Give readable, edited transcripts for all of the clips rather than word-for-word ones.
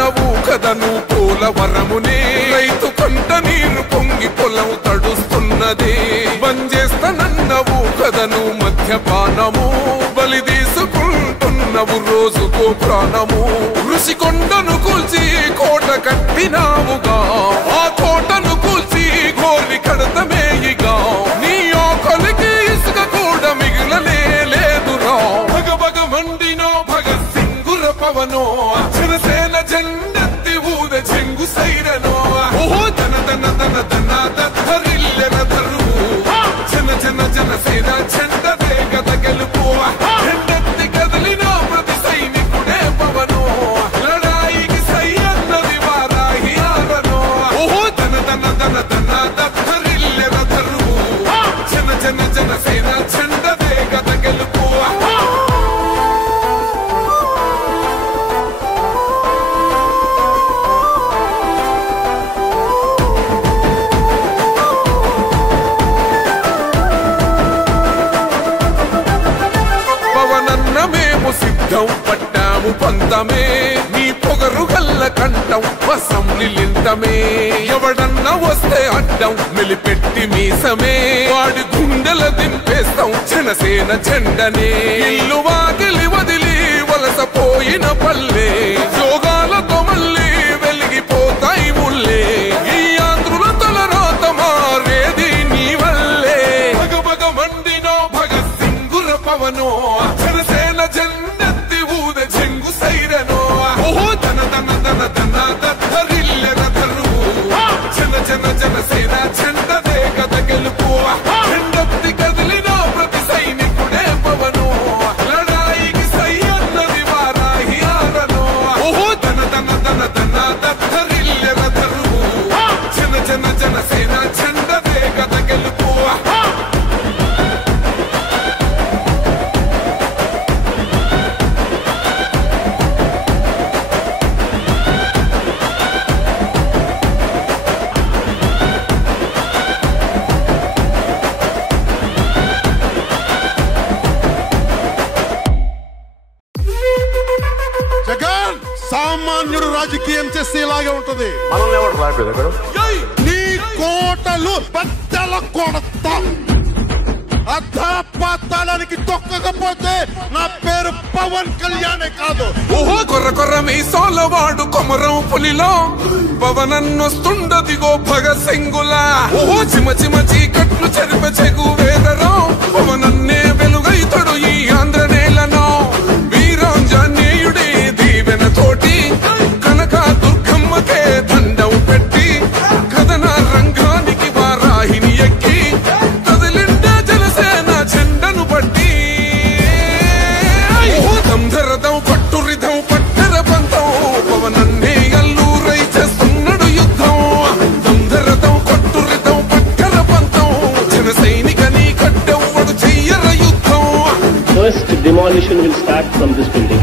చేస్తానన్నవు కదను పోలవరమునే రైతు కంట నీరు పొంగి పొలం తడుస్తున్నది బంద్ చేస్తానన్నవు కదను మద్యపానము బలి తీసుకుంటున్నవు రోజుకో ప్రాణము ఋషికొండను కూల్చి కోట కట్టినావుగా ఆ కోటను కూల్చి గోరి కడతమేయిగా నీ ఆకలికి ఇసుక కూడా మిగిలనే లేదురా భగభగ మండినో భగత్ సింగుర పవనో జనసేన జెండెత్తి ఊద చెంగు సైరనో ఓహో దన దన దన దన దరిల్లెన దరువు జన జన జనసేన జెండదే గద గెలుపు జెండెత్తి కదిలినో ప్రతి సైనికుడే పవనో లడాయికి సై అన్నది వారాహి ఆరనో ఓహో దన దన దన దన దరిల్లెన దరువు జన జన జనసేన జెండదే గద గెలుపు మేము సిద్ధం పట్టాము పంతమే నీ పొగరు గల్ల కంఠం వసం నిలింతమే ఎవడన్నా వస్తే అడ్డం నిలిపెట్టి మీసమే వాడి గుండెల దింపేస్తాం జనసేన జెండనే ఇల్లు వాకిలి వదిలి వలసపోయిన పల్లె యోగాలతో మళ్ళీ వెలిగిపోతాయి ముల్లే ఈ ఆంధ్రుల తలరాత మారేది నీ వల్లే భగభగ మండినో భగత్ సింగుర పవనో జనసేన జెండెత్తి ఊద చెంగు సైరనో ఓహో దన దన దన దన దరిల్లెన దరువు జన జన జనసేన జెండదే గద గెలుపు జెండెత్తి కదిలినో ప్రతి సైనికుడే పవనో లడాయికి సై అన్నది వారాహి ఆరనో ఓహో దన దన దన దన దరిల్లెన దరువు జన జన జనసేన జెండదే గద గెలుపు సామాన్యుడు రాజకీయం చేస్తే ఇలాగే ఉంటది మనల్ని ఎవరు రాలేదు అక్కడ నీ కోటలు బద్దల కొడతా అధాపాతాళానికి తొక్కకపోతే నా పేరు పవన్ కళ్యాణే కాదు ఓహో కొర్ర కొర్ర మీసాలవాడు కొమరం పులిలో పవనన్నొస్తుండదిగో భగత్ సింగులా ఓహో చిమ చిమ చీకట్లు చెరిప చెగు వేదరో పవనన్నే వెలుగైతడు ఈ ఆంధ్ర నేలను వీరాంజనేయుడి దీవెన తోటి కనక దుర్గమ్మకే దండం పెట్టి కథన రంగానికి వారాహిని ఎక్కి కదిలిండే జనసేన జెండను బట్టి దంధరదం పట్టురిధం పట్టర పంతం పవనన్నే అల్లూరై చేస్తున్నాడు యుద్ధం దంధరదం కొట్టురిధం పట్టర పంతం జన సైనికని కట్టెవ్వడు చెయ్యర యుద్ధం First demolition will start from this building.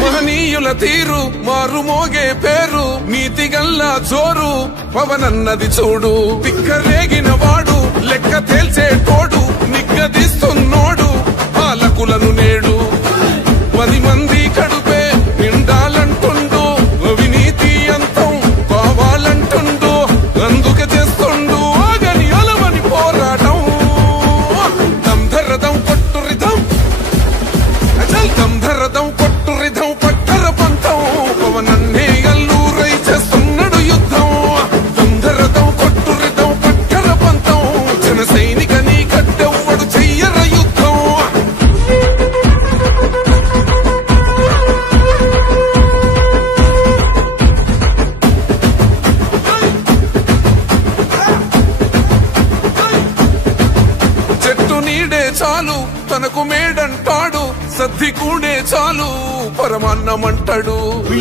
మహనీయుల తీరు మారుమోగే పేరు నీతిగల్లా జోరు పవనన్నది చూడు పిక్కరేగిన వాడు లెక్క తేల్చే తోడు నిగ్గదిస్తున్నోడు పాలకులను నేడు 10 మంది కడుపే నిండాలంటుండు అవినీతి అంతం కావాలంటుండు అందుకే చేస్తుండు ఆగని అలవని పోరాటం దంధరదం కొట్టురిధం అచల్ దంధరదం కొట్టురిధం పట్టర పంతం పవనన్నే అల్లూరై చేస్తున్నాడు యుద్ధం దంధరదం కొట్టురిధం పట్టర పంతం జన సైనికని కట్టెవ్వడు చెయ్యర యుద్ధం చెట్టు నీడే చాలు తనకు మేడంటాడు సద్ది కూడే చాలు పరమాన్నమంటాడు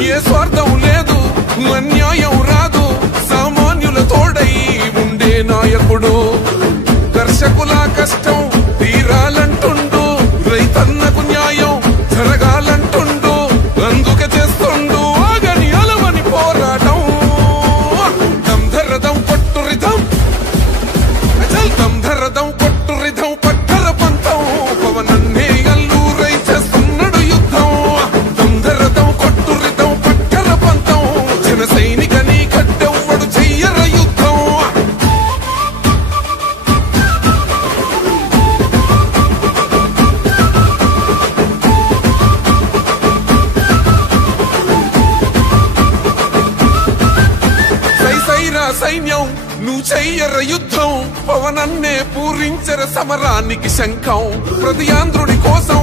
ఏ స్వార్థం లేదు అన్యాయం రాదు సామాన్యుల తోడై ఉండే నాయకుడు కర్షకుల కష్టం తీరాలంటుండు రైతన్నకు న్యాయం జరగాలంటుండు అందుకే చేస్తుండు ఆగని అలవని పోరాటం దంధరదం కొట్టురిధం చెయ్యర యుద్ధం పవనన్నే పూరించర సమరానికి శంఖం ప్రతి ఆంధ్రుడి కోసం